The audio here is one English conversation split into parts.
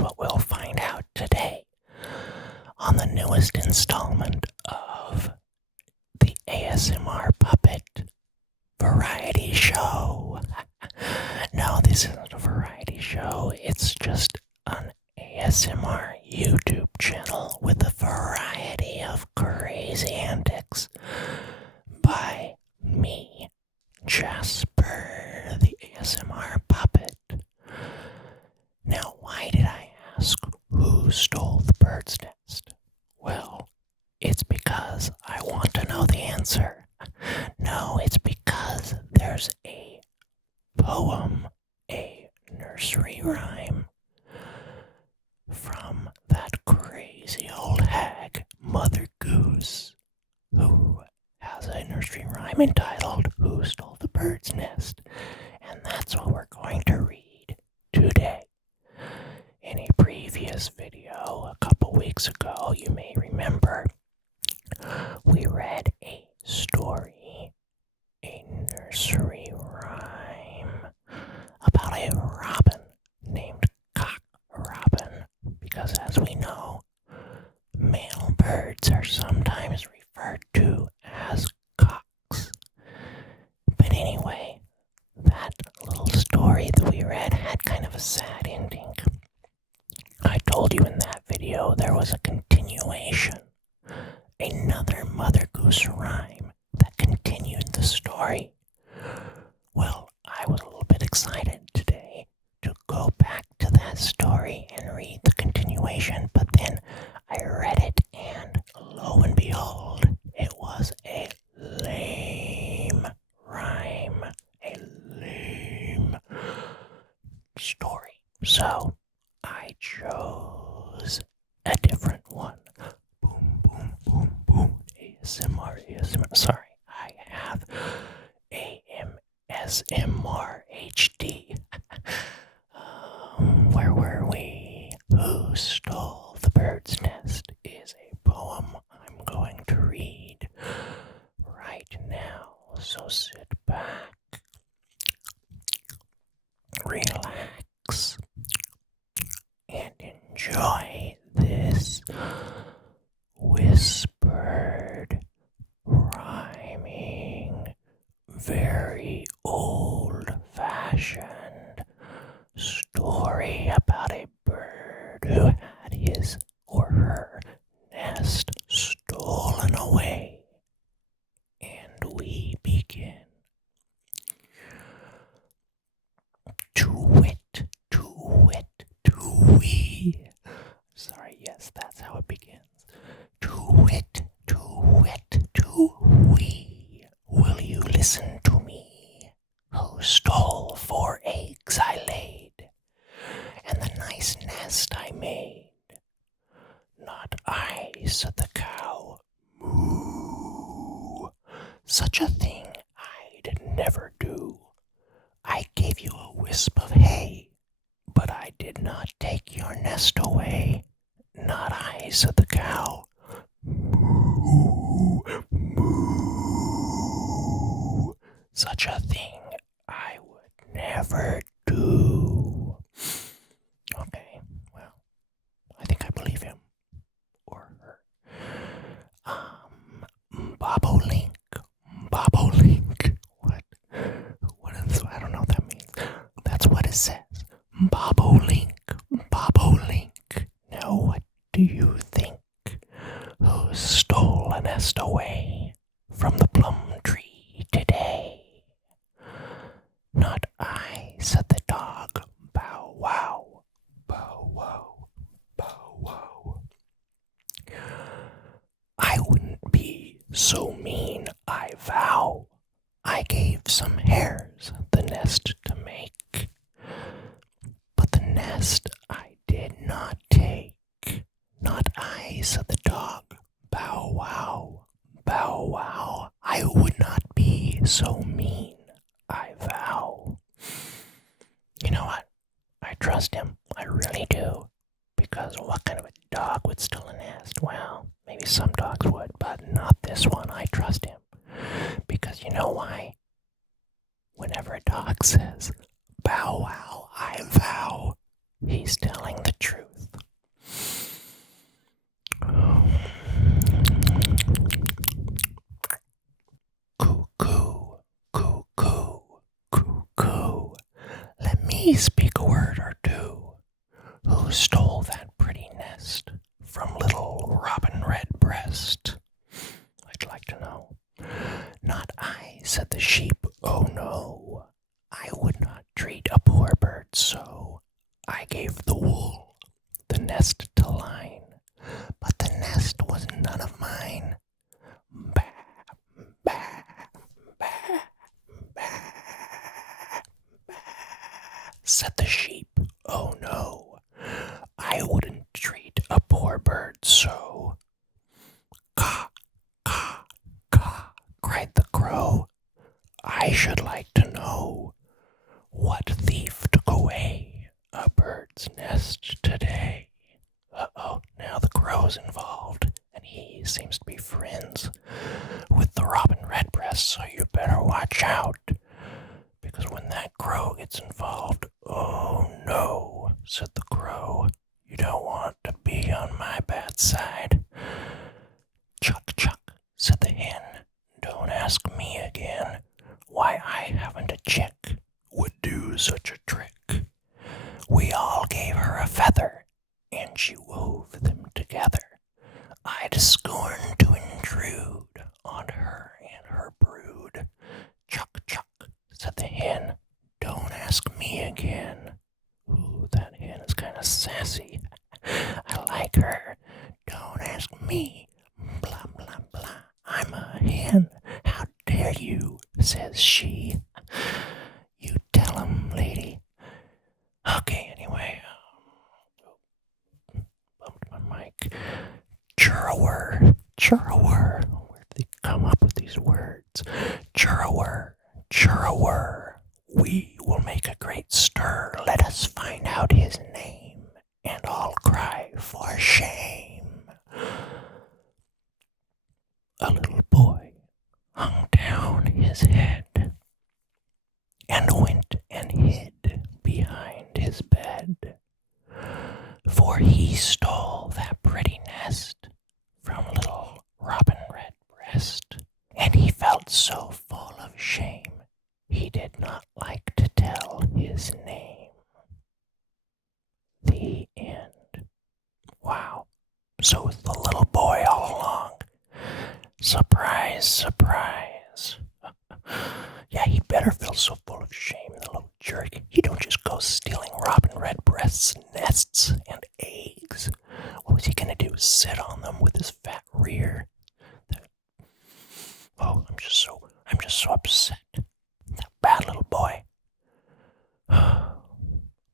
what we'll find out today on the newest installment of the ASMR Puppet Variety Show. No, this isn't a variety show. It's just an ASMR YouTube channel with a variety of crazy antics by me, Jasper, the ASMR Puppet. Now, why did I ask who stole the bird's nest? Well, it's because I want to know the answer. No, it's because there's a poem, a nursery rhyme from that crazy old hag, Mother Goose, who has a nursery rhyme entitled Who Stole the Bird's Nest? And that's what we're going to read today. In a previous video, a couple weeks ago, you may remember, we read a story, a nursery rhyme, about a robin named Cock Robin, because as we know, male birds are sometimes referred to as cocks. But anyway, that little story that we read had kind of a sad ending. I told you in that video there was a continuation, another Mother Goose rhyme that continued the story. Well, I was a little bit excited today to go back to that story and read the continuation, but then I read it and lo and behold, it was a lame rhyme, a lame story. So I chose a different one. Boom, boom, boom, boom. ASMR. Sorry, I have ASMR HD. Where were we? Who Stole the Bird's Nest is a poem I'm going to read right now. So sit back, relax, and enjoy this whispered, rhyming, very old-fashioned story about a bird who had his or her nest stolen away. And we begin. To-wit, to-wit, to-wee. Sorry, yes, that's how it begins. To-wit, to-wit, to-wee. Will you listen to me? Who stole 4 eggs I laid, and the nice nest I made? Not I, said the cow. Moo. Such a thing I'd never do. I gave you a wisp of hay, but I did not take your nest away. Not I, said the cow. Moo, moo. Such a thing I would never do. Okay, well, I think I believe him. Or her. Bobolink. Bobolink. What is, I don't know what that means. That's what it says. Bobolink. Bobolink. Now what do you think? Who stole a nest away from the plum tree today? Not I, said the dog. Bow wow. Bow wow. Bow wow. I wouldn't be so mean, I vow. I gave some hares the nest to make, but the nest I did not take. Not I, said the dog. Bow wow. Bow wow. I would not be so mean, I vow. You know what? I trust him. I really do. Because what kind of a dog would steal a nest? Well, maybe some dogs would, but not this one. I trust him. Because you know why? Whenever a dog says, bow wow, I vow, he's telling the truth. me speak a word or two. Who stole that pretty nest from little Robin Redbreast? I'd like to know. Not I, said the sheep, oh no. I would not treat a poor bird so. I gave the wool, the nest to line, but the nest was none of mine. Bah, bah, bah, bah, bah, said the sheep, oh no. I wouldn't treat a poor bird so. Caw, caw, caw, cried the crow. I should like to know what thief took away a bird's nest today. Uh-oh, now the crow's involved, and he seems to be friends with the Robin Redbreast, so you better watch out. Because when that crow gets involved, oh no, said the crow. You don't want to be on my bad side. Chuck, chuck, said the hen. Don't ask me again why I haven't a chick would do such a trick. We all gave her a feather, and she wove them together. I'd scorn to intrude on her and her brood. Chuck, chuck, said the hen. Don't ask me again. Ooh, that hen is kind of sassy. I like her. Don't ask me. Blah, blah, blah. I'm a hen. How dare you, says she. You tell him, lady. Okay, anyway. Bumped my mic. Churrower, churrower. Where did they come up with these words? Churrower, churrower. We will make a great stir. Let us find out his name, and all cry for shame. A little boy hung down his head and went and hid behind his bed, for he stole that pretty nest from little Robin Redbreast, and he felt so full of shame he did not like to tell his name. The end. Wow. So was the little boy all along. Surprise, surprise. Yeah, he better feel so full of shame, the little jerk. He don't just go stealing Robin Redbreast's nests and eggs. What was he gonna do? Sit on them with his fat rear? Oh, I'm just so upset. That bad little boy.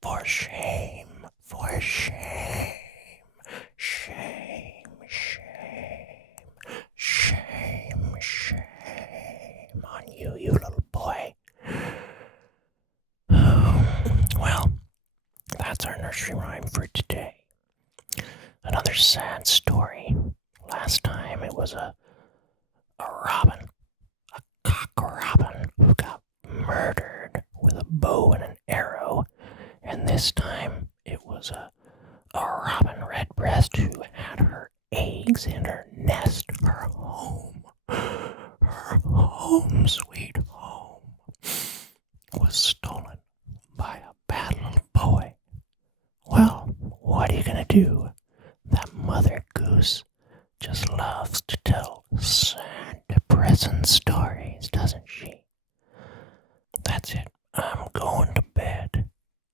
For shame, for shame, shame, shame, shame, shame on you, you little boy. Well, that's our nursery rhyme for today. Another sad story. Last time it was a robin, a cock robin, who got murdered with a bow and an arrow. And this time it was a Robin Redbreast who had her eggs in her nest, her home, sweet home, was stolen by a bad little boy. Well, what are you gonna do? That Mother Goose just loves to tell sad, depressing stories, doesn't she? That's it. I'm going to bed.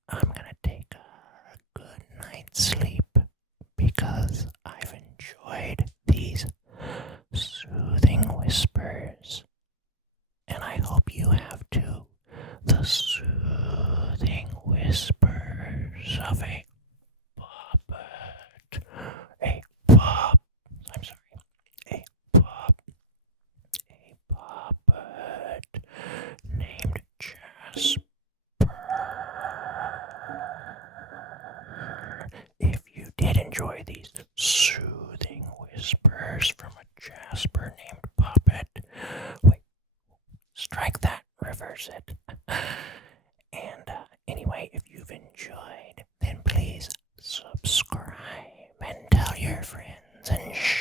I'm gonna take a good night's sleep because I've enjoyed these soothing whispers. And I hope you have too. The soothing whispers of a puppet. A puppet named Jasper. If you did enjoy these soothing whispers from a Jasper named Puppet, wait, strike that, reverse it. And anyway, if you've enjoyed, then please subscribe and tell your friends and share.